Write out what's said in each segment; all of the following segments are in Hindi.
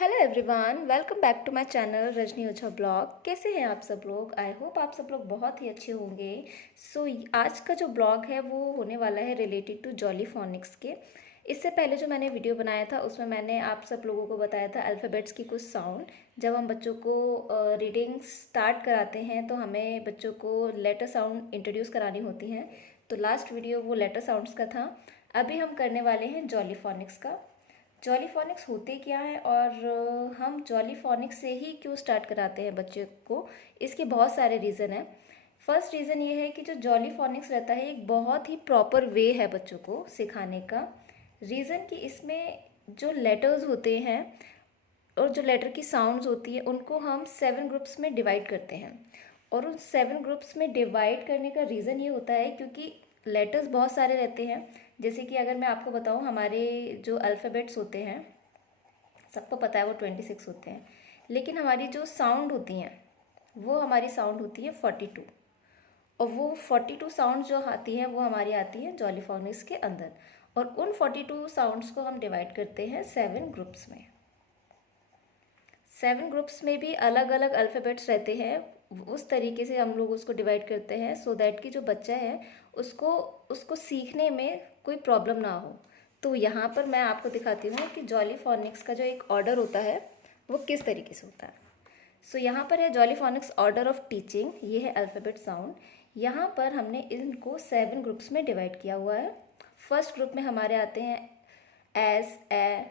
Hello everyone, welcome back to my channel Rajni Ojha blog. कैसे हैं आप सब लोग? आई होप आप सब लोग बहुत ही अच्छे होंगे। आज का जो ब्लॉग है वो होने वाला है रिलेटेड टू जॉली फोनिक्स के। इससे पहले जो मैंने वीडियो बनाया था उसमें मैंने आप सब लोगों को बताया था अल्फ़ाबेट्स की कुछ साउंड। जब हम बच्चों को रीडिंग स्टार्ट कराते हैं तो हमें बच्चों को लेटर साउंड इंट्रोड्यूस करानी होती हैं। तो लास्ट वीडियो वो लेटर साउंड्स का था। अभी हम करने वाले हैं जॉली फोनिक्स का। जॉलीफोनिक्स होते क्या है और हम जॉलीफोनिक्स से ही क्यों स्टार्ट कराते हैं बच्चे को, इसके बहुत सारे रीज़न हैं। फर्स्ट रीज़न ये है कि जो जॉलीफोनिक्स रहता है एक बहुत ही प्रॉपर वे है बच्चों को सिखाने का। रीज़न कि इसमें जो लेटर्स होते हैं और जो लेटर की साउंड्स होती है उनको हम 7 ग्रुप्स में डिवाइड करते हैं। और उन 7 ग्रुप्स में डिवाइड करने का रीज़न ये होता है क्योंकि लेटर्स बहुत सारे रहते हैं। जैसे कि अगर मैं आपको बताऊं, हमारे जो अल्फ़ाबेट्स होते हैं सबको पता है वो 26 होते हैं, लेकिन हमारी जो साउंड होती हैं वो हमारी साउंड होती है 42। और वो 42 साउंड जो आती हैं वो हमारी आती हैं जॉलीफोनिक्स के अंदर। और उन 42 साउंड्स को हम डिवाइड करते हैं 7 ग्रुप्स में। 7 ग्रुप्स में भी अलग अलग अल्फ़ाबेट्स रहते हैं। उस तरीके से हम लोग उसको डिवाइड करते हैं सो दैट कि जो बच्चा है उसको उसको सीखने में कोई प्रॉब्लम ना हो। तो यहाँ पर मैं आपको दिखाती हूँ कि जॉलीफोनिक्स का जो एक ऑर्डर होता है वो किस तरीके से होता है। यहाँ पर है जॉलीफोनिक्स ऑर्डर ऑफ टीचिंग, ये है अल्फ़ाबेट साउंड। यहाँ पर हमने इनको 7 ग्रुप्स में डिवाइड किया हुआ है। फर्स्ट ग्रुप में हमारे आते हैं एस, ए,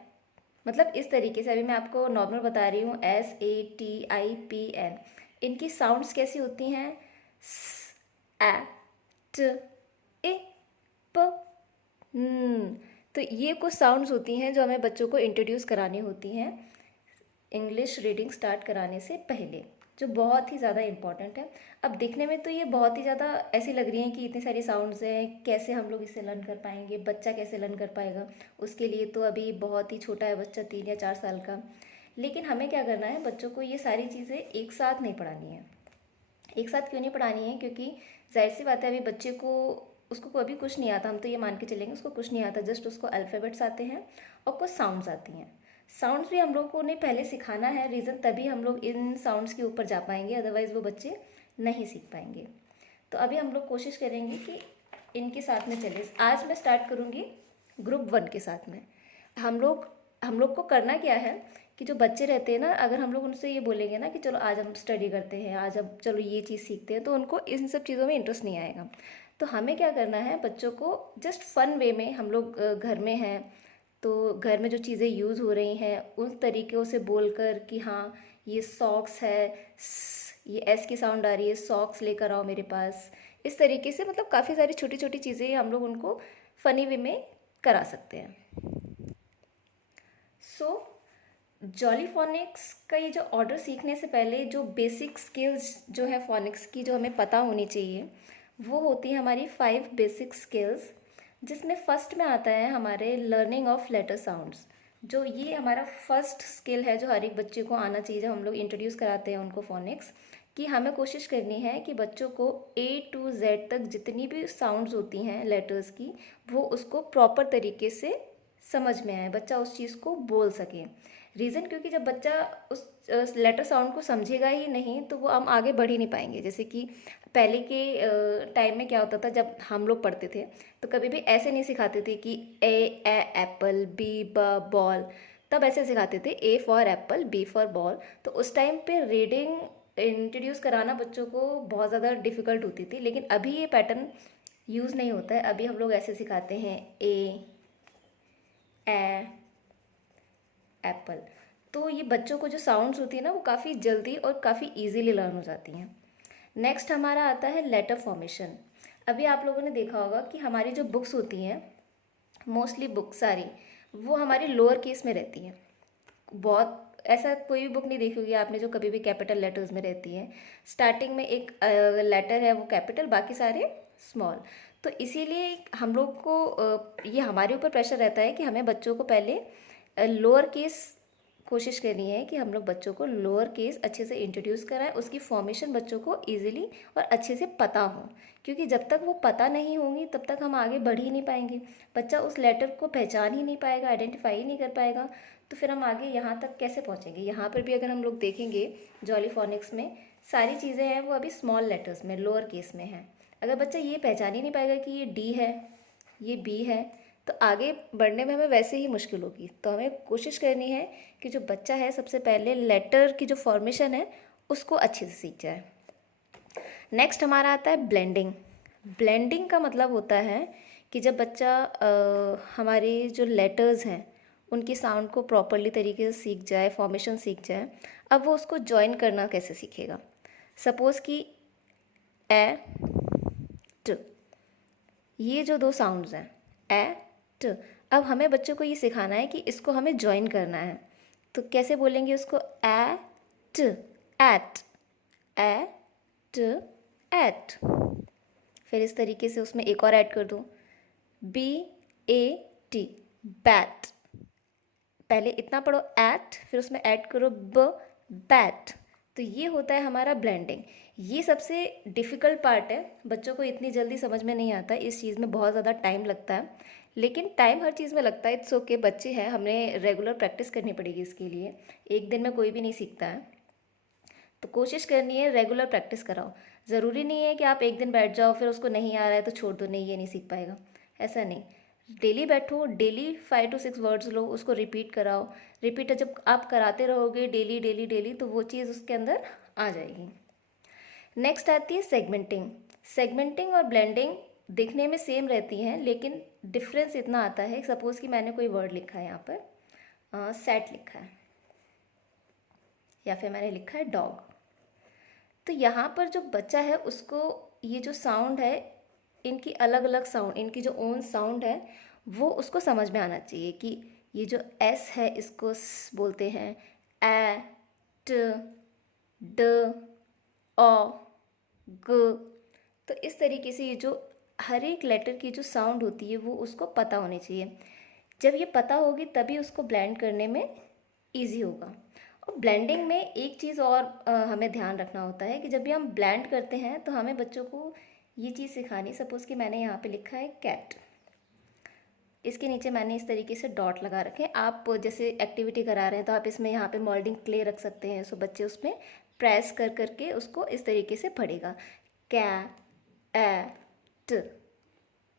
मतलब इस तरीके से। अभी मैं आपको नॉर्मल बता रही हूँ, SATIPN। इनकी साउंड्स कैसी होती हैं? स, ए, ट, ए, प, न। तो ये कुछ साउंड्स होती हैं जो हमें बच्चों को इंट्रोड्यूस करानी होती हैं इंग्लिश रीडिंग स्टार्ट कराने से पहले, जो बहुत ही ज़्यादा इम्पॉर्टेंट है। अब देखने में तो ये बहुत ही ज़्यादा ऐसी लग रही हैं कि इतनी सारी साउंड्स हैं, कैसे हम लोग इसे लर्न कर पाएंगे, बच्चा कैसे लर्न कर पाएगा। उसके लिए तो अभी बहुत ही छोटा है बच्चा, 3 या 4 साल का। लेकिन हमें क्या करना है, बच्चों को ये सारी चीज़ें एक साथ नहीं पढ़ानी है। एक साथ क्यों नहीं पढ़ानी है? क्योंकि जाहिर सी बात है अभी बच्चे को उसको अभी कुछ नहीं आता, हम तो ये मान के चलेंगे उसको कुछ नहीं आता। जस्ट उसको अल्फ़ाबेट्स आते हैं और कुछ साउंड्स आती हैं। साउंड्स भी हम लोग को उन्हें पहले सिखाना है, रीज़न तभी हम लोग इन साउंड्स के ऊपर जा पाएंगे, अदरवाइज़ वो बच्चे नहीं सीख पाएंगे। तो अभी हम लोग कोशिश करेंगे कि इनके साथ में चले। आज मैं स्टार्ट करूँगी ग्रुप 1 के साथ में। हम लोग को करना क्या है कि जो बच्चे रहते हैं ना, अगर हम लोग उनसे ये बोलेंगे ना कि चलो आज हम स्टडी करते हैं, आज हम चलो ये चीज़ सीखते हैं, तो उनको इन सब चीज़ों में इंटरेस्ट नहीं आएगा। तो हमें क्या करना है, बच्चों को जस्ट फन वे में, हम लोग घर में हैं तो घर में जो चीज़ें यूज़ हो रही हैं उन तरीक़ों से बोलकर कि हाँ ये सॉक्स है, ये एस की साउंड आ रही है, सॉक्स लेकर आओ मेरे पास। इस तरीके से मतलब काफ़ी सारी छोटी छोटी चीज़ें हम लोग उनको फ़नी वे में करा सकते हैं। जॉली फोनिक्स का ये जो ऑर्डर सीखने से पहले जो बेसिक स्किल्स जो है फोनिक्स की, जो हमें पता होनी चाहिए, वो होती है हमारी 5 बेसिक स्किल्स। जिसमें फर्स्ट में आता है हमारे लर्निंग ऑफ लेटर साउंड्स। जो ये हमारा फर्स्ट स्किल है जो हर एक बच्चे को आना चाहिए जब हम लोग इंट्रोड्यूस कराते हैं उनको फोनिक्स। कि हमें कोशिश करनी है कि बच्चों को A to Z तक जितनी भी साउंड्स होती हैं लेटर्स की, वो उसको प्रॉपर तरीके से समझ में आए, बच्चा उस चीज़ को बोल सके। रीज़न क्योंकि जब बच्चा उस लेटर साउंड को समझेगा ही नहीं तो वो हम आगे बढ़ ही नहीं पाएंगे। जैसे कि पहले के टाइम में क्या होता था, जब हम लोग पढ़ते थे तो कभी भी ऐसे नहीं सिखाते थे कि ए एप्पल, बी बॉल। तब ऐसे सिखाते थे A for Apple, B for ball. तो उस टाइम पे रीडिंग इंट्रोड्यूस कराना बच्चों को बहुत ज़्यादा डिफ़िकल्ट होती थी। लेकिन अभी ये पैटर्न यूज़ नहीं होता है। अभी हम लोग ऐसे सिखाते हैं ए एप्पल। तो ये बच्चों को जो साउंड्स होती है ना वो काफ़ी जल्दी और काफ़ी इजीली लर्न हो जाती हैं। नेक्स्ट हमारा आता है लेटर फॉर्मेशन। अभी आप लोगों ने देखा होगा कि हमारी जो बुक्स होती हैं, मोस्टली बुक सारी वो हमारी लोअर केस में रहती हैं। बहुत ऐसा कोई भी बुक नहीं देखी होगी आपने जो कभी भी कैपिटल लेटर्स में रहती है। स्टार्टिंग में एक लेटर है वो कैपिटल, बाकी सारे स्मॉल। तो इसीलिए हम लोग को ये हमारे ऊपर प्रेशर रहता है कि हमें बच्चों को पहले लोअर केस कोशिश करनी है कि हम लोग बच्चों को लोअर केस अच्छे से इंट्रोड्यूस कराएं, उसकी फॉर्मेशन बच्चों को इजीली और अच्छे से पता हो। क्योंकि जब तक वो पता नहीं होंगी तब तक हम आगे बढ़ ही नहीं पाएंगे। बच्चा उस लेटर को पहचान ही नहीं पाएगा, आइडेंटिफाई ही नहीं कर पाएगा। तो फिर हम आगे यहाँ तक कैसे पहुँचेंगे। यहाँ पर भी अगर हम लोग देखेंगे जॉली फोनिक्स में सारी चीज़ें हैं वो अभी स्मॉल लेटर्स में, लोअर केस में हैं। अगर बच्चा ये पहचान ही नहीं पाएगा कि ये डी है, ये बी है, तो आगे बढ़ने में हमें वैसे ही मुश्किल होगी। तो हमें कोशिश करनी है कि जो बच्चा है सबसे पहले लेटर की जो फॉर्मेशन है उसको अच्छे से सीख जाए। नेक्स्ट हमारा आता है ब्लेंडिंग। ब्लेंडिंग का मतलब होता है कि जब बच्चा हमारे जो लेटर्स हैं उनकी साउंड को प्रॉपरली तरीके से सीख जाए, फॉर्मेशन सीख जाए, अब वो उसको जॉइन करना कैसे सीखेगा। सपोज़ कि ए ट, ये जो दो साउंड्स हैं ए ट, अब हमें बच्चों को ये सिखाना है कि इसको हमें जॉइन करना है। तो कैसे बोलेंगे उसको, ए ट एट, ए ट एट। फिर इस तरीके से उसमें एक और ऐड कर दूँ, बी ए टी बैट। पहले इतना पढ़ो एट, फिर उसमें ऐड करो ब, बैट। तो ये होता है हमारा ब्लेंडिंग। ये सबसे डिफ़िकल्ट पार्ट है, बच्चों को इतनी जल्दी समझ में नहीं आता, इस चीज़ में बहुत ज़्यादा टाइम लगता है। लेकिन टाइम हर चीज़ में लगता है, इट्स ओके, बच्चे हैं, हमें रेगुलर प्रैक्टिस करनी पड़ेगी इसके लिए। एक दिन में कोई भी नहीं सीखता है, तो कोशिश करनी है रेगुलर प्रैक्टिस कराओ। ज़रूरी नहीं है कि आप एक दिन बैठ जाओ फिर उसको नहीं आ रहा है तो छोड़ दो, नहीं ये नहीं सीख पाएगा, ऐसा नहीं। डेली बैठो, डेली 5 to 6 वर्ड्स लो, उसको रिपीट कराओ। रिपीट जब आप कराते रहोगे डेली डेली डेली तो वो चीज़ उसके अंदर आ जाएगी। नेक्स्ट आती है सेगमेंटिंग। सेगमेंटिंग और ब्लेंडिंग दिखने में सेम रहती हैं, लेकिन डिफरेंस इतना आता है, सपोज़ कि मैंने कोई वर्ड लिखा है यहाँ पर, सेट लिखा है, या फिर मैंने लिखा है डॉग। तो यहाँ पर जो बच्चा है उसको ये जो साउंड है, इनकी अलग अलग साउंड, इनकी जो ओन साउंड है वो उसको समझ में आना चाहिए कि ये जो एस है इसको स बोलते हैं, ए ट ड ओ ग। तो इस तरीके से ये जो हर एक लेटर की जो साउंड होती है वो उसको पता होनी चाहिए। जब ये पता होगी तभी उसको ब्लेंड करने में ईजी होगा। और ब्लेंडिंग में एक चीज़ और हमें ध्यान रखना होता है कि जब भी हम ब्लेंड करते हैं तो हमें बच्चों को ये चीज़ सिखानी। सपोज़ कि मैंने यहाँ पे लिखा है कैट, इसके नीचे मैंने इस तरीके से डॉट लगा रखे हैं। आप जैसे एक्टिविटी करा रहे हैं तो आप इसमें यहाँ पे मोल्डिंग क्ले रख सकते हैं, सो बच्चे उसमें प्रेस कर करके उसको इस तरीके से पढ़ेगा, कै ए ट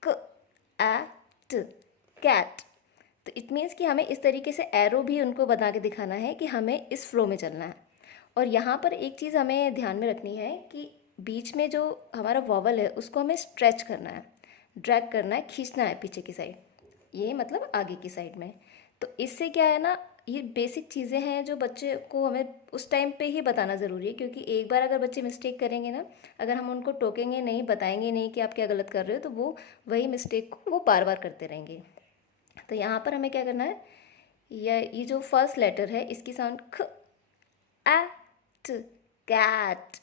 क ए ट कैट। तो इट मीन्स कि हमें इस तरीके से एरो भी उनको बना के दिखाना है कि हमें इस फ्लो में चलना है। और यहाँ पर एक चीज़ हमें ध्यान में रखनी है कि बीच में जो हमारा वॉवल है उसको हमें स्ट्रेच करना है, ड्रैग करना है, खींचना है पीछे की साइड, ये मतलब आगे की साइड में। तो इससे क्या है ना, ये बेसिक चीज़ें हैं जो बच्चे को हमें उस टाइम पे ही बताना ज़रूरी है, क्योंकि एक बार अगर बच्चे मिस्टेक करेंगे ना, अगर हम उनको टोकेंगे नहीं, बताएंगे नहीं कि आप क्या गलत कर रहे हो, तो वो वही मिस्टेक को वो बार बार करते रहेंगे। तो यहाँ पर हमें क्या करना है, ये जो फर्स्ट लेटर है इसकी साउंड ख ए ट कैट।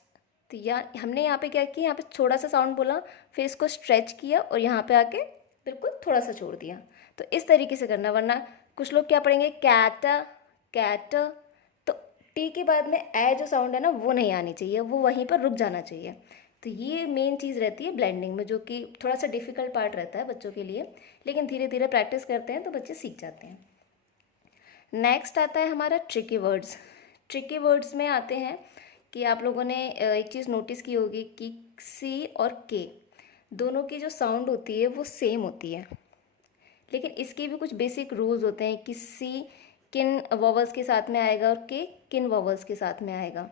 तो हमने यहाँ पे क्या किया, यहाँ पे थोड़ा सा साउंड बोला, फिर इसको स्ट्रेच किया और यहाँ पे आके बिल्कुल थोड़ा सा छोड़ दिया। तो इस तरीके से करना, वरना कुछ लोग क्या पढ़ेंगे कैट कैट, तो टी के बाद में ए जो साउंड है ना वो नहीं आनी चाहिए, वो वहीं पर रुक जाना चाहिए। तो ये मेन चीज़ रहती है ब्लेंडिंग में, जो कि थोड़ा सा डिफ़िकल्ट पार्ट रहता है बच्चों के लिए, लेकिन धीरे धीरे प्रैक्टिस करते हैं तो बच्चे सीख जाते हैं। नेक्स्ट आता है हमारा ट्रिकी वर्ड्स। ट्रिकी वर्ड्स में आते हैं कि आप लोगों ने एक चीज़ नोटिस की होगी कि सी और के दोनों की जो साउंड होती है वो सेम होती है, लेकिन इसके भी कुछ बेसिक रूल्स होते हैं कि सी किन वॉवल्स के साथ में आएगा और के किन वॉवल्स के साथ में आएगा।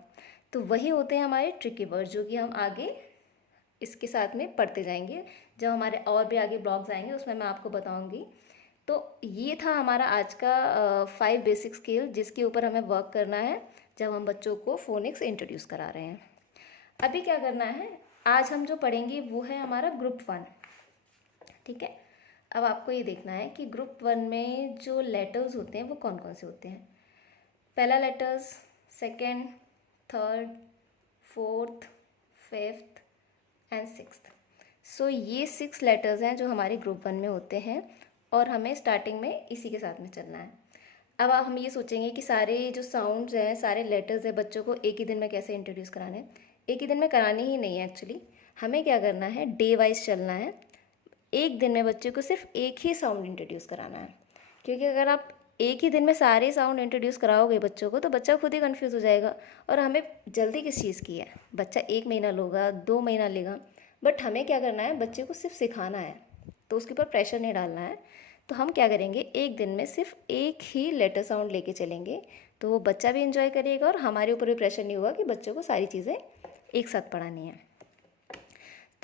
तो वही होते हैं हमारे ट्रिकी वर्ड्स, जो कि हम आगे इसके साथ में पढ़ते जाएंगे। जब हमारे और भी आगे ब्लॉग्स आएंगे उसमें मैं आपको बताऊंगी। तो ये था हमारा आज का 5 बेसिक स्किल जिसके ऊपर हमें वर्क करना है जब हम बच्चों को फोनिक्स इंट्रोड्यूस करा रहे हैं। अभी क्या करना है, आज हम जो पढ़ेंगे वो है हमारा ग्रुप 1, ठीक है। अब आपको ये देखना है कि ग्रुप 1 में जो लेटर्स होते हैं वो कौन कौन से होते हैं। पहला letters, second, third, fourth, fifth and sixth. So ये 6 लेटर्स हैं जो हमारे ग्रुप 1 में होते हैं और हमें स्टार्टिंग में इसी के साथ में चलना है। अब हम ये सोचेंगे कि सारे जो साउंड्स हैं, सारे लेटर्स हैं, बच्चों को एक ही दिन में कैसे इंट्रोड्यूस कराने हैं। एक ही दिन में करानी ही नहीं है एक्चुअली, हमें क्या करना है, डे वाइज चलना है। एक दिन में बच्चे को सिर्फ एक ही साउंड इंट्रोड्यूस कराना है, क्योंकि अगर आप एक ही दिन में सारे साउंड इंट्रोड्यूस कराओगे बच्चों को तो बच्चा खुद ही कंफ्यूज हो जाएगा। और हमें जल्दी किस चीज़ की है, बच्चा 1 महीना लेगा, 2 महीना लेगा, बट हमें क्या करना है, बच्चे को सिर्फ सिखाना है, तो उसके ऊपर प्रेशर नहीं डालना है। तो हम क्या करेंगे, एक दिन में सिर्फ एक ही लेटर साउंड लेके चलेंगे, तो वो बच्चा भी इंजॉय करेगा और हमारे ऊपर भी प्रेशर नहीं होगा कि बच्चों को सारी चीज़ें एक साथ पढ़ानी है।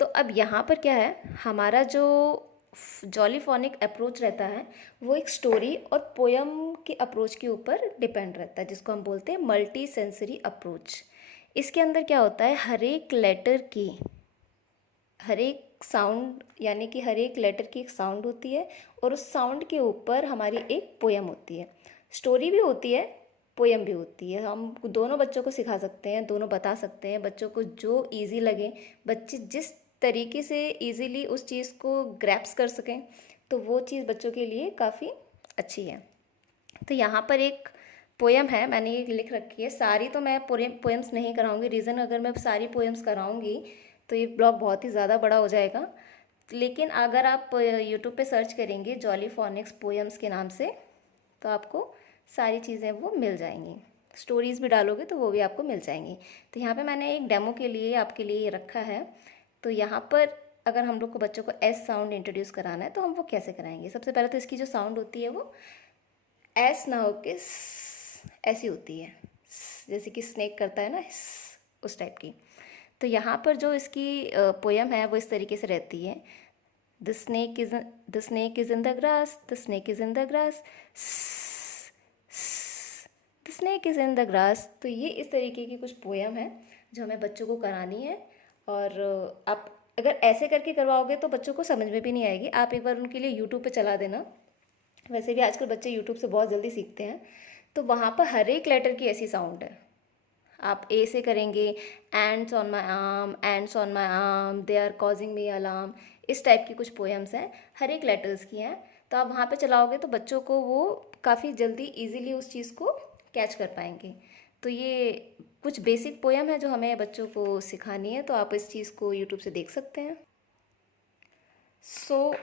तो अब यहाँ पर क्या है, हमारा जो जॉलीफोनिक अप्रोच रहता है वो एक स्टोरी और पोयम के अप्रोच के ऊपर डिपेंड रहता है, जिसको हम बोलते हैं मल्टी सेंसरी अप्रोच। इसके अंदर क्या होता है, हर एक लेटर की, हर एक साउंड यानी कि हर एक लेटर की एक साउंड होती है और उस साउंड के ऊपर हमारी एक पोयम होती है। स्टोरी भी होती है, पोयम भी होती है। हम दोनों बच्चों को सिखा सकते हैं, दोनों बता सकते हैं, बच्चों को जो इजी लगे, बच्चे जिस तरीके से इजीली उस चीज़ को ग्रैप्स कर सकें, तो वो चीज़ बच्चों के लिए काफ़ी अच्छी है। तो यहाँ पर एक पोयम है, मैंने ये लिख रखी है। सारी तो मैं पोएम्स नहीं कराऊंगी, रीज़न अगर मैं सारी पोएम्स कराऊंगी तो ये ब्लॉग बहुत ही ज़्यादा बड़ा हो जाएगा। लेकिन अगर आप यूट्यूब पे सर्च करेंगे जॉलीफोनिक्स पोएम्स के नाम से, तो आपको सारी चीज़ें वो मिल जाएंगी। स्टोरीज़ भी डालोगे तो वो भी आपको मिल जाएंगी। तो यहाँ पे मैंने एक डेमो के लिए आपके लिए ये रखा है। तो यहाँ पर अगर हम लोग को बच्चों को एस साउंड इंट्रोड्यूस कराना है तो हम वो कैसे कराएंगे। सबसे पहले तो इसकी जो साउंड होती है वो एस ना हो के ऐसी होती है, जैसे कि स्नेक करता है ना, उस टाइप की। तो यहाँ पर जो इसकी पोयम है वो इस तरीके से रहती है। The snake is in the grass, the snake is in the grass, the snake is in the grass. तो ये इस तरीके की कुछ पोयम है जो हमें बच्चों को करानी है। और आप अगर ऐसे करके करवाओगे तो बच्चों को समझ में भी नहीं आएगी। आप एक बार उनके लिए यूट्यूब पे चला देना, वैसे भी आजकल बच्चे यूट्यूब से बहुत जल्दी सीखते हैं, तो वहाँ पर हर एक लेटर की ऐसी साउंड है। आप ए से करेंगे, ends on my arm, ends on my arm, they are causing me alarm, इस टाइप की कुछ पोएम्स हैं, हर एक लेटर्स की हैं। तो आप वहाँ पे चलाओगे तो बच्चों को वो काफ़ी जल्दी इजीली उस चीज़ को कैच कर पाएंगे। तो ये कुछ बेसिक पोएम है जो हमें बच्चों को सिखानी है, तो आप इस चीज़ को यूट्यूब से देख सकते हैं। सो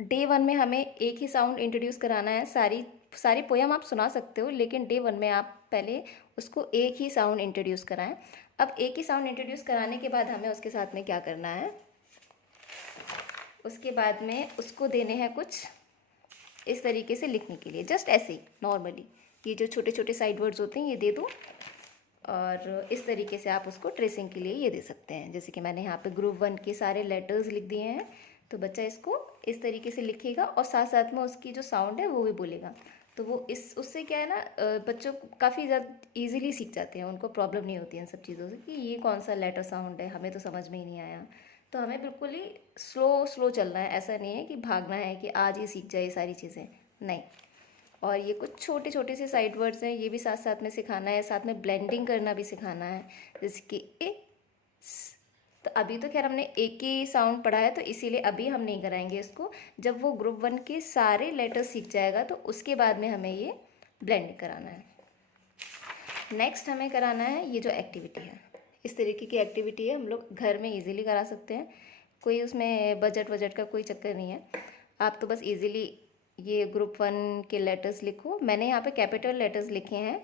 डे 1 में हमें एक ही साउंड इंट्रोड्यूस कराना है। सारी सारी पोयम आप सुना सकते हो, लेकिन डे 1 में आप पहले उसको एक ही साउंड इंट्रोड्यूस कराएं। अब एक ही साउंड इंट्रोड्यूस कराने के बाद हमें उसके साथ में क्या करना है, उसके बाद में उसको देने हैं कुछ इस तरीके से लिखने के लिए, जस्ट ऐसे ही नॉर्मली ये जो छोटे छोटे साइड वर्ड्स होते हैं ये दे दो, और इस तरीके से आप उसको ट्रेसिंग के लिए ये दे सकते हैं। जैसे कि मैंने यहाँ पे ग्रुप 1 के सारे लेटर्स लिख दिए हैं, तो बच्चा इसको इस तरीके से लिखेगा और साथ साथ में उसकी जो साउंड है वो भी बोलेगा। तो वो इस उससे क्या है ना, बच्चों काफ़ी ज़्यादा ईजिली सीख जाते हैं, उनको प्रॉब्लम नहीं होती है इन सब चीज़ों से कि ये कौन सा लेटर साउंड है, हमें तो समझ में ही नहीं आया। तो हमें बिल्कुल ही स्लो स्लो चलना है, ऐसा नहीं है कि भागना है कि आज ही सीख जाए ये सारी चीज़ें, नहीं। और ये कुछ छोटे छोटे से साइड वर्ड्स हैं, ये भी साथ साथ में सिखाना है, साथ में ब्लेंडिंग करना भी सिखाना है, जैसे कि ए स। तो अभी तो खैर हमने एक ही साउंड पढ़ा है, तो इसीलिए अभी हम नहीं कराएंगे इसको। जब वो ग्रुप 1 के सारे लेटर्स सीख जाएगा तो उसके बाद में हमें ये ब्लेंडिंग कराना है। नेक्स्ट हमें कराना है ये जो एक्टिविटी है, इस तरीके की एक्टिविटी है, हम लोग घर में इजीली करा सकते हैं, कोई उसमें बजट का कोई चक्कर नहीं है। आप तो बस इजीली ये ग्रुप 1 के लेटर्स लिखो। मैंने यहाँ पे कैपिटल लेटर्स लिखे हैं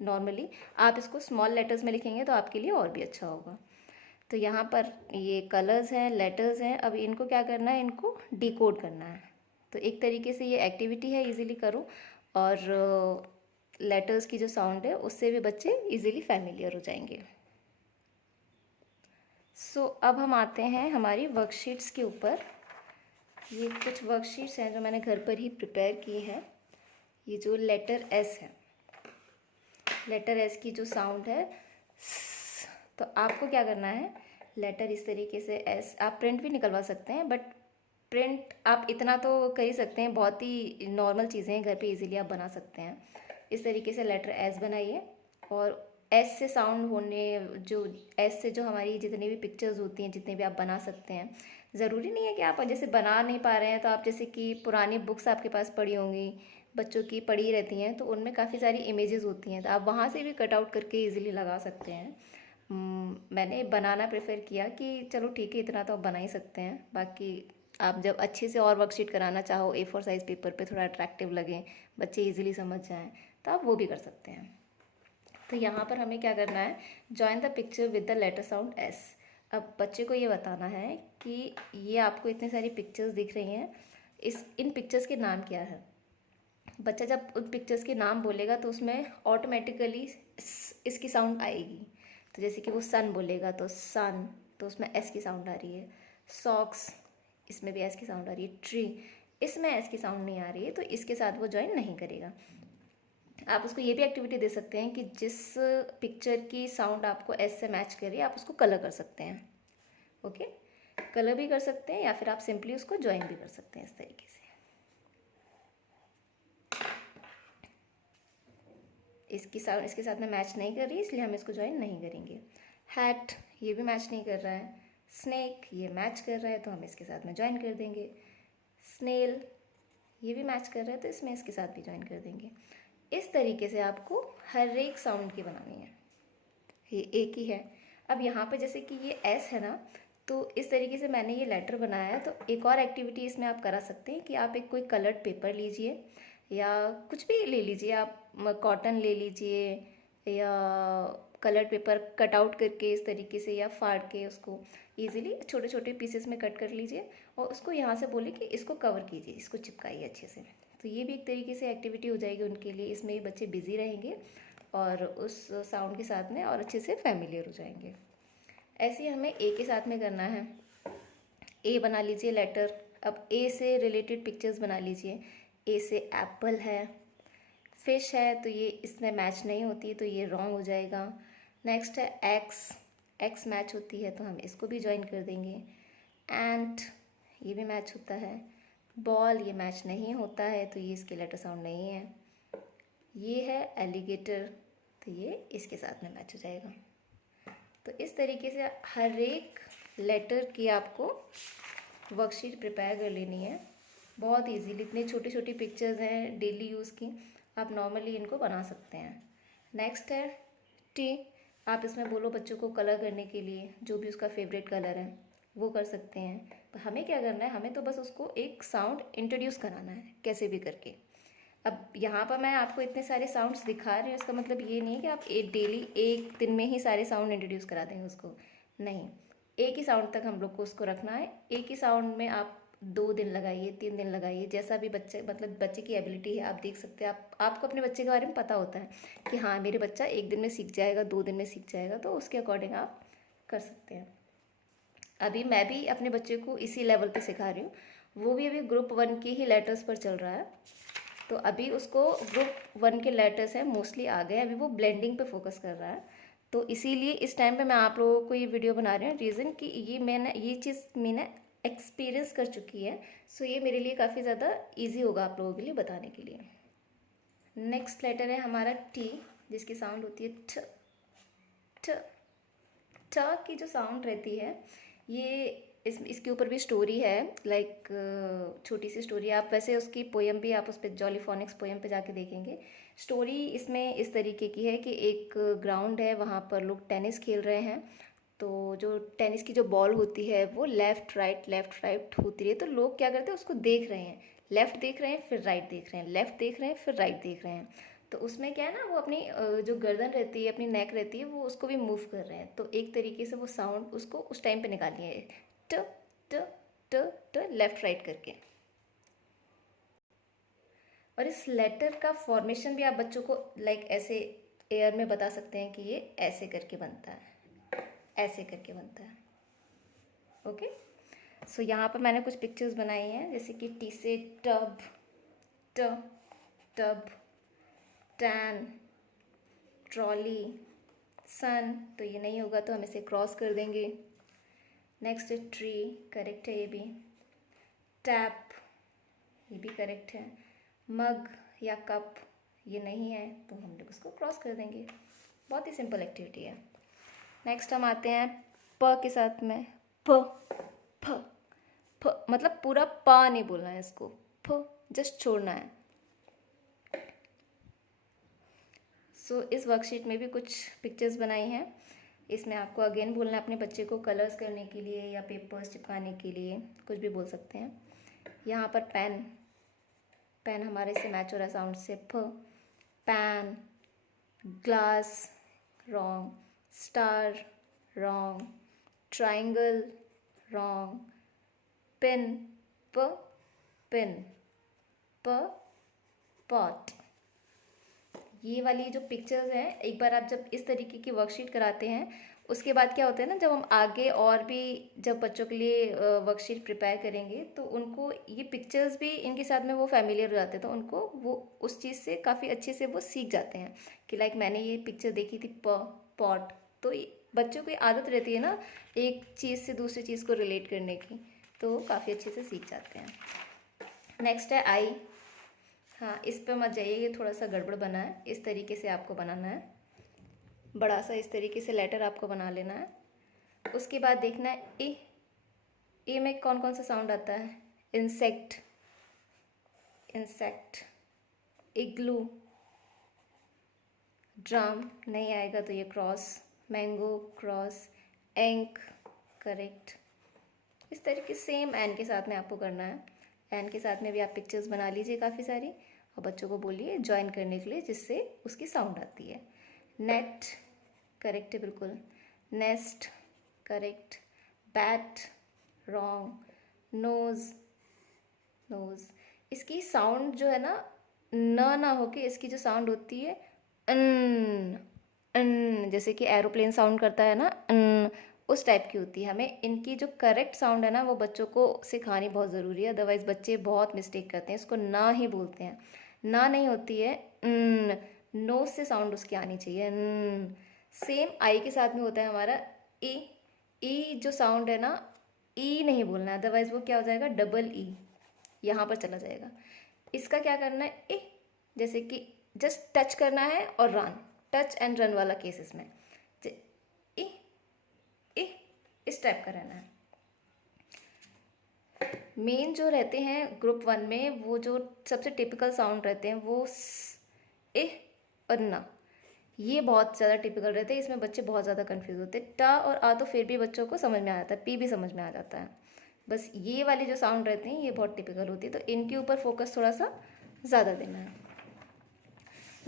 नॉर्मली, आप इसको स्मॉल लेटर्स में लिखेंगे तो आपके लिए और भी अच्छा होगा। तो यहाँ पर ये कलर्स हैं, लेटर्स हैं, अब इनको क्या करना है, इनको डिकोड करना है। तो एक तरीके से ये एक्टिविटी है, इजीली करो, और लेटर्स की जो साउंड है उससे भी बच्चे इजीली फैमिलियर हो जाएंगे। सो अब हम आते हैं हमारी वर्कशीट्स के ऊपर। ये कुछ वर्कशीट्स हैं जो मैंने घर पर ही प्रिपेयर की हैं। ये जो लेटर एस है, लेटर एस की जो साउंड है, तो आपको क्या करना है, लेटर इस तरीके से एस, आप प्रिंट भी निकलवा सकते हैं, बट प्रिंट आप इतना तो कर ही सकते हैं, बहुत ही नॉर्मल चीज़ें हैं, घर पे इजीली आप बना सकते हैं। इस तरीके से लेटर एस बनाइए, और एस से साउंड होने, जो एस से जो हमारी जितनी भी पिक्चर्स होती हैं, जितने भी आप बना सकते हैं। ज़रूरी नहीं है कि आप जैसे बना नहीं पा रहे हैं तो आप जैसे कि पुरानी बुक्स आपके पास पड़ी होंगी, बच्चों की पड़ी रहती हैं, तो उनमें काफ़ी सारी इमेजेस होती हैं, तो आप वहाँ से भी कट आउट करके इजीली लगा सकते हैं। मैंने बनाना प्रेफर किया कि चलो ठीक है, इतना तो आप बना ही सकते हैं, बाकी आप जब अच्छे से और वर्कशीट कराना चाहो, A4 साइज़ पेपर पे थोड़ा अट्रैक्टिव लगे, बच्चे इजीली समझ जाएं, तो आप वो भी कर सकते हैं। तो यहाँ पर हमें क्या करना है, join the picture with the letter sound S. अब बच्चे को ये बताना है कि ये आपको इतनी सारी पिक्चर्स दिख रही हैं, इन पिक्चर्स के नाम क्या है। बच्चा जब उन पिक्चर्स के नाम बोलेगा तो उसमें ऑटोमेटिकली इसकी साउंड आएगी। तो जैसे कि वो सन बोलेगा तो सन, तो उसमें एस की साउंड आ रही है। सॉक्स, इसमें भी एस की साउंड आ रही है। ट्री, इसमें एस की साउंड नहीं आ रही है, तो इसके साथ वो ज्वाइन नहीं करेगा। आप उसको ये भी एक्टिविटी दे सकते हैं कि जिस पिक्चर की साउंड आपको एस से मैच करे आप उसको कलर कर सकते हैं। ओके, कलर भी कर सकते हैं या फिर आप सिंपली उसको ज्वाइन भी कर सकते हैं इस तरीके से। इसकी साउंड इसके साथ में मैच नहीं कर रही, इसलिए हम इसको ज्वाइन नहीं करेंगे। हैट, ये भी मैच नहीं कर रहा है। स्नेक, ये मैच कर रहा है तो हम इसके साथ में ज्वाइन कर देंगे। स्नेल, ये भी मैच कर रहा है तो इसमें इसके साथ भी ज्वाइन कर देंगे। इस तरीके से आपको हर एक साउंड की बनानी है। ये एक ही है। अब यहाँ पे जैसे कि ये एस है ना, तो इस तरीके से मैंने ये लेटर बनाया है। तो एक और एक्टिविटी इसमें आप करा सकते हैं कि आप एक कोई कलर्ड पेपर लीजिए या कुछ भी ले लीजिए, आप कॉटन ले लीजिए या कलर्ड पेपर कट आउट करके इस तरीके से या फाड़ के उसको ईजिली छोटे छोटे पीसेस में कट कर लीजिए और उसको यहाँ से बोले कि इसको कवर कीजिए, इसको चिपकाइए अच्छे से। तो ये भी एक तरीके से एक्टिविटी हो जाएगी उनके लिए, इसमें भी बच्चे बिजी रहेंगे और उस साउंड के साथ में और अच्छे से फैमिलियर हो जाएंगे। ऐसे ही हमें ए के साथ में करना है। ए बना लीजिए लेटर। अब ए से रिलेटेड पिक्चर्स बना लीजिए। ए से एप्पल है, फिश है तो ये इसमें मैच नहीं होती तो ये रॉन्ग हो जाएगा। नेक्स्ट है एक्स, एक्स मैच होती है तो हम इसको भी ज्वाइन कर देंगे। एंट, ये भी मैच होता है। बॉल, ये मैच नहीं होता है तो ये इसके लेटर साउंड नहीं है। ये है एलिगेटर, तो ये इसके साथ में मैच हो जाएगा। तो इस तरीके से हर एक लेटर की आपको वर्कशीट प्रिपेयर कर लेनी है। बहुत इजीली, इतनी छोटी छोटी पिक्चर्स हैं डेली यूज़ की, आप नॉर्मली इनको बना सकते हैं। नेक्स्ट है टी। आप इसमें बोलो बच्चों को कलर करने के लिए जो भी उसका फेवरेट कलर है वो कर सकते हैं। तो हमें क्या करना है, हमें तो बस उसको एक साउंड इंट्रोड्यूस कराना है कैसे भी करके। अब यहाँ पर मैं आपको इतने सारे साउंड्स दिखा रही हूँ, इसका मतलब ये नहीं है कि आप डेली एक दिन में ही सारे साउंड इंट्रोड्यूस करा देंगे उसको, नहीं। एक ही साउंड तक हम लोग को उसको रखना है। एक ही साउंड में आप 2 दिन लगाइए, 3 दिन लगाइए, जैसा भी बच्चे मतलब बच्चे की एबिलिटी है आप देख सकते हैं। आपको अपने बच्चे के बारे में पता होता है कि हाँ मेरे बच्चा 1 दिन में सीख जाएगा, 2 दिन में सीख जाएगा, तो उसके अकॉर्डिंग आप कर सकते हैं। अभी मैं भी अपने बच्चे को इसी लेवल पे सिखा रही हूँ, वो भी अभी ग्रुप 1 के ही लेटर्स पर चल रहा है। तो अभी उसको ग्रुप 1 के लेटर्स हैं मोस्टली आ गए, अभी वो ब्लेंडिंग पे फोकस कर रहा है। तो इसीलिए इस टाइम पे मैं आप लोगों को ये वीडियो बना रही हूँ, रीज़न कि ये चीज़ मैंने एक्सपीरियंस कर चुकी है। सो ये मेरे लिए काफ़ी ज़्यादा ईजी होगा आप लोगों के लिए बताने के लिए। नेक्स्ट लेटर है हमारा टी, जिसकी साउंड होती है ठ। ठ ठ की जो साउंड रहती है, ये इसके ऊपर भी स्टोरी है, लाइक छोटी सी स्टोरी। आप वैसे उसकी पोएम भी आप उस पर जॉलीफोनिक्स पोएम पे जाके देखेंगे। स्टोरी इसमें इस तरीके की है कि एक ग्राउंड है, वहाँ पर लोग टेनिस खेल रहे हैं। तो जो टेनिस की जो बॉल होती है वो लेफ़्ट राइट होती है, तो लोग क्या करते हैं उसको देख रहे हैं, लेफ़्ट देख रहे हैं फिर राइट देख रहे हैं, लेफ़्ट देख रहे हैं फिर राइट देख रहे हैं। तो उसमें क्या है ना, वो अपनी जो गर्दन रहती है, अपनी नेक रहती है, वो उसको भी मूव कर रहे हैं। तो एक तरीके से वो साउंड उसको उस टाइम पे निकालिए, ट ट ट ट लेफ्ट राइट करके। और इस लेटर का फॉर्मेशन भी आप बच्चों को लाइक ऐसे एयर में बता सकते हैं कि ये ऐसे करके बनता है, ऐसे करके बनता है। ओके, सो यहाँ पर मैंने कुछ पिक्चर्स बनाई हैं, जैसे कि टी से टब, ट टब, टैन, ट्रॉली, सन, तो ये नहीं होगा तो हम इसे क्रॉस कर देंगे। नेक्स्ट है ट्री, करेक्ट है ये भी। टैप, ये भी करेक्ट है। मग या कप, ये नहीं है तो हम लोग उसको क्रॉस कर देंगे। बहुत ही सिंपल एक्टिविटी है। नेक्स्ट हम आते हैं प के साथ में। प फ फ, मतलब पूरा प नहीं बोलना है इसको, फ जस्ट छोड़ना है। सो इस वर्कशीट में भी कुछ पिक्चर्स बनाई हैं। इसमें आपको अगेन बोलना है अपने बच्चे को कलर्स करने के लिए या पेपर्स चिपकाने के लिए, कुछ भी बोल सकते हैं। यहाँ पर पेन, पेन हमारे से मैच हो रहा है साउंड से, प। Pan, glass wrong, star wrong, triangle wrong, pin, प, पिन, प, पॉट। ये वाली जो पिक्चर्स हैं, एक बार आप जब इस तरीके की वर्कशीट कराते हैं, उसके बाद क्या होता है ना, जब हम आगे और भी जब बच्चों के लिए वर्कशीट प्रिपेयर करेंगे तो उनको ये पिक्चर्स भी इनके साथ में वो फैमिलियर हो जाते हैं, तो उनको वो उस चीज़ से काफ़ी अच्छे से वो सीख जाते हैं कि लाइक मैंने ये पिक्चर देखी थी, पॉट। तो बच्चों की आदत रहती है ना एक चीज़ से दूसरी चीज़ को रिलेट करने की, तो काफ़ी अच्छे से सीख जाते हैं। नेक्स्ट है आई। हाँ, इस पे मत जाइए, ये थोड़ा सा गड़बड़ बना है, इस तरीके से आपको बनाना है, बड़ा सा इस तरीके से लेटर आपको बना लेना है। उसके बाद देखना है ए। ए में कौन कौन सा साउंड आता है? इंसेक्ट, इंसेक्ट, इग्लू, ड्रम नहीं आएगा तो ये क्रॉस, मैंगो, क्रॉस, एंक, करेक्ट। इस तरीके सेम एन के साथ में आपको करना है। एन के साथ में भी आप पिक्चर्स बना लीजिए काफ़ी सारी, और बच्चों को बोलिए ज्वाइन करने के लिए, जिससे उसकी साउंड आती है। नेट, करेक्ट है बिल्कुल। Nest, correct. Bat, wrong. Nose, nose, इसकी साउंड जो है ना होके इसकी जो साउंड होती है अन, अन, जैसे कि एरोप्लेन साउंड करता है ना, अन, उस टाइप की होती है। हमें इनकी जो करेक्ट साउंड है ना वो बच्चों को सिखानी बहुत ज़रूरी है, अदरवाइज़ बच्चे बहुत मिस्टेक करते हैं, इसको ना ही बोलते हैं। ना नहीं होती है, नोज से साउंड उसकी आनी चाहिए। सेम आई के साथ में होता है हमारा ई। ई जो साउंड है ना, ई नहीं बोलना है, अदरवाइज वो क्या हो जाएगा, डबल ई, यहाँ पर चला जाएगा। इसका क्या करना है, ए, जैसे कि जस्ट टच करना है और रन, टच एंड रन वाला केस इसमें, ए, ए, इस टाइप का रहना है। मेन जो रहते हैं ग्रुप 1 में, वो जो सबसे टिपिकल साउंड रहते हैं वो ए और ना, ये बहुत ज़्यादा टिपिकल रहते हैं, इसमें बच्चे बहुत ज़्यादा कंफ्यूज होते हैं। टा और आ तो फिर भी बच्चों को समझ में आ जाता है, पी भी समझ में आ जाता है, बस ये वाली जो साउंड रहती हैं ये बहुत टिपिकल होती है, तो इनके ऊपर फोकस थोड़ा सा ज़्यादा देना है।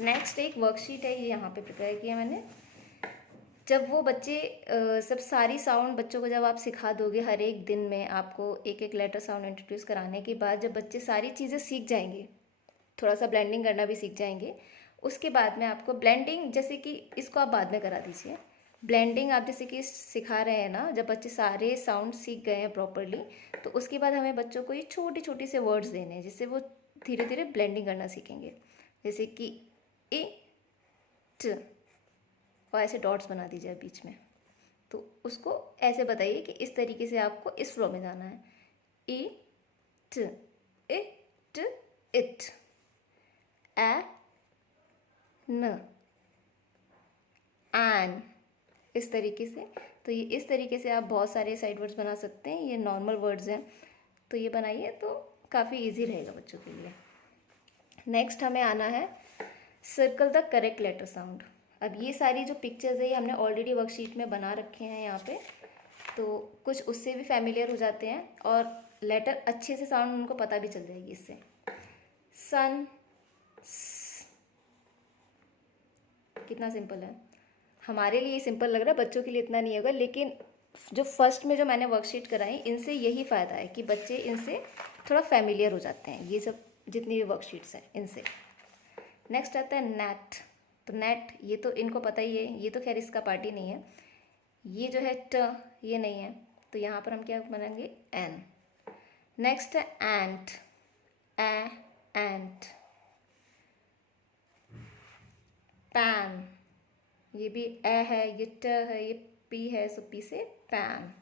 नेक्स्ट एक वर्कशीट है, ये यहाँ पे प्रिपेयर किया मैंने। जब वो बच्चे सब सारी साउंड बच्चों को जब आप सिखा दोगे, हर एक दिन में आपको एक एक लेटर साउंड इंट्रोड्यूस कराने के बाद जब बच्चे सारी चीज़ें सीख जाएंगे, थोड़ा सा ब्लेंडिंग करना भी सीख जाएंगे, उसके बाद में आपको ब्लेंडिंग, जैसे कि इसको आप बाद में करा दीजिए, ब्लेंडिंग आप जैसे कि सिखा रहे हैं ना, जब बच्चे सारे साउंड सीख गए हैं प्रॉपरली, तो उसके बाद हमें बच्चों को ये छोटी छोटी से वर्ड्स देने हैं, जिससे वो धीरे धीरे ब्लेंडिंग करना सीखेंगे। जैसे कि ए, ट, और ऐसे डॉट्स बना दीजिए बीच में, तो उसको ऐसे बताइए कि इस तरीके से आपको इस फ्लो में जाना है। ई, ट, इट, इट, ए, न, एन, इस तरीके से। तो ये इस तरीके से आप बहुत सारे साइड वर्ड्स बना सकते हैं, ये नॉर्मल वर्ड्स हैं, तो ये बनाइए तो काफ़ी इजी रहेगा बच्चों के लिए। नेक्स्ट हमें आना है circle the correct letter sound. अब ये सारी जो पिक्चर्स है ये हमने ऑलरेडी वर्कशीट में बना रखे हैं यहाँ पे, तो कुछ उससे भी फैमिलियर हो जाते हैं और लेटर अच्छे से साउंड उनको पता भी चल जाएगी इससे। सन, कितना सिंपल है, हमारे लिए सिंपल लग रहा है, बच्चों के लिए इतना नहीं होगा, लेकिन जो फर्स्ट में जो मैंने वर्कशीट कराई इनसे यही फ़ायदा है कि बच्चे इनसे थोड़ा फैमिलियर हो जाते हैं, ये सब जितनी भी वर्कशीट्स हैं इनसे। नेक्स्ट आता है नेट। तो नेट, ये तो इनको पता ही है, ये तो खैर इसका पार्ट ही नहीं है। ये जो है ट, ये नहीं है, तो यहाँ पर हम क्या बनाएंगे, एन। नेक्स्ट है एंट, ए, एंट। पैन, ये भी ए है, ये ट है, ये पी है, सो पी से पैन।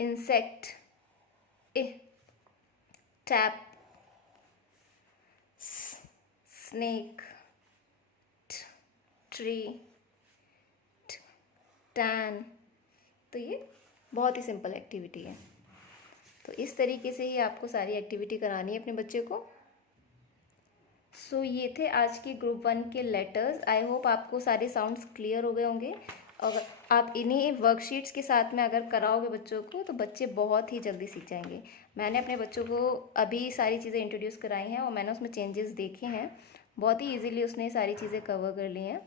इंसेक्ट, ए, टैप, स्नेक, ट्री, टैन। तो ये बहुत ही सिंपल एक्टिविटी है, तो इस तरीके से ही आपको सारी एक्टिविटी करानी है अपने बच्चे को। सो ये थे आज के ग्रुप 1 के लेटर्स। आई होप आपको सारे साउंड्स क्लियर हो गए होंगे। अगर आप इन्हीं वर्कशीट्स के साथ में अगर कराओगे बच्चों को तो बच्चे बहुत ही जल्दी सीख जाएंगे। मैंने अपने बच्चों को अभी सारी चीज़ें इंट्रोड्यूस कराई हैं और मैंने उसमें चेंजेस देखे हैं। बहुत ही इजीली उसने सारी चीज़ें कवर कर ली हैं।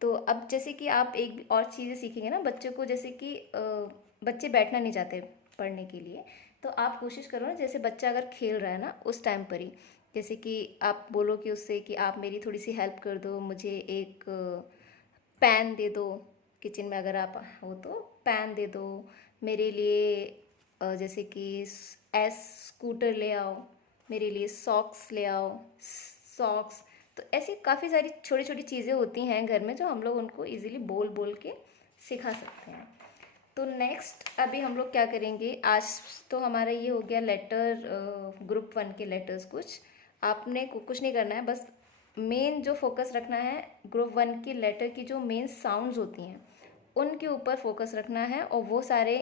तो अब जैसे कि आप एक और चीज़ें सीखेंगे ना बच्चों को, जैसे कि बच्चे बैठना नहीं चाहते पढ़ने के लिए, तो आप कोशिश करो ना, जैसे बच्चा अगर खेल रहा है ना उस टाइम पर ही, जैसे कि आप बोलो कि उससे कि आप मेरी थोड़ी सी हेल्प कर दो, मुझे एक पैन दे दो, किचन में अगर आप हो तो पैन दे दो मेरे लिए, जैसे कि एस स्कूटर ले आओ, मेरे लिए सॉक्स ले आओ, सॉक्स। तो ऐसी काफ़ी सारी छोटी छोटी चीज़ें होती हैं घर में जो हम लोग उनको इजीली बोल बोल के सिखा सकते हैं। तो नेक्स्ट अभी हम लोग क्या करेंगे, आज तो हमारा ये हो गया लेटर, ग्रुप 1 के लेटर्स। कुछ आपने कुछ नहीं करना है, बस मेन जो फोकस रखना है ग्रुप 1 की लेटर की जो मेन साउंड्स होती हैं उनके ऊपर फोकस रखना है, और वो सारे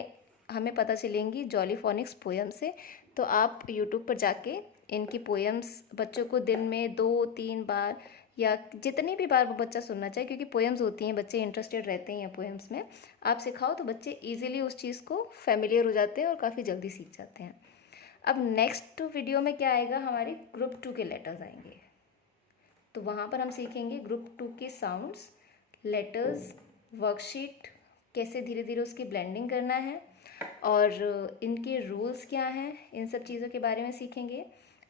हमें पता चलेंगी जॉलीफोनिक्स पोएम से। तो आप यूट्यूब पर जाके इनकी पोएम्स बच्चों को दिन में 2-3 बार या जितनी भी बार वो बच्चा सुनना चाहे, क्योंकि पोएम्स होती हैं, बच्चे इंटरेस्टेड रहते हैं पोएम्स में, आप सिखाओ तो बच्चे इजीली उस चीज़ को फेमिलियर हो जाते हैं और काफ़ी जल्दी सीख जाते हैं। अब नेक्स्ट वीडियो में क्या आएगा, हमारे ग्रुप 2 के लेटर्स आएंगे। तो वहाँ पर हम सीखेंगे ग्रुप 2 के साउंड्स, लेटर्स, वर्कशीट कैसे धीरे धीरे उसकी ब्लेंडिंग करना है, और इनके रूल्स क्या हैं, इन सब चीज़ों के बारे में सीखेंगे,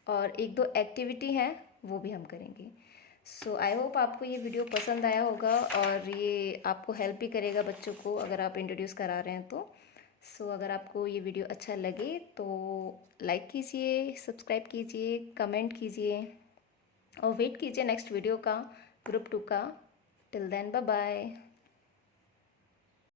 और 1-2 एक्टिविटी हैं वो भी हम करेंगे। सो आई होप आपको ये वीडियो पसंद आया होगा और ये आपको हेल्प भी करेगा बच्चों को अगर आप इंट्रोड्यूस करा रहे हैं तो। सो अगर आपको ये वीडियो अच्छा लगे तो लाइक कीजिए, सब्सक्राइब कीजिए, कमेंट कीजिए और वेट कीजिए नेक्स्ट वीडियो का, ग्रुप 2 का। Till then bye bye.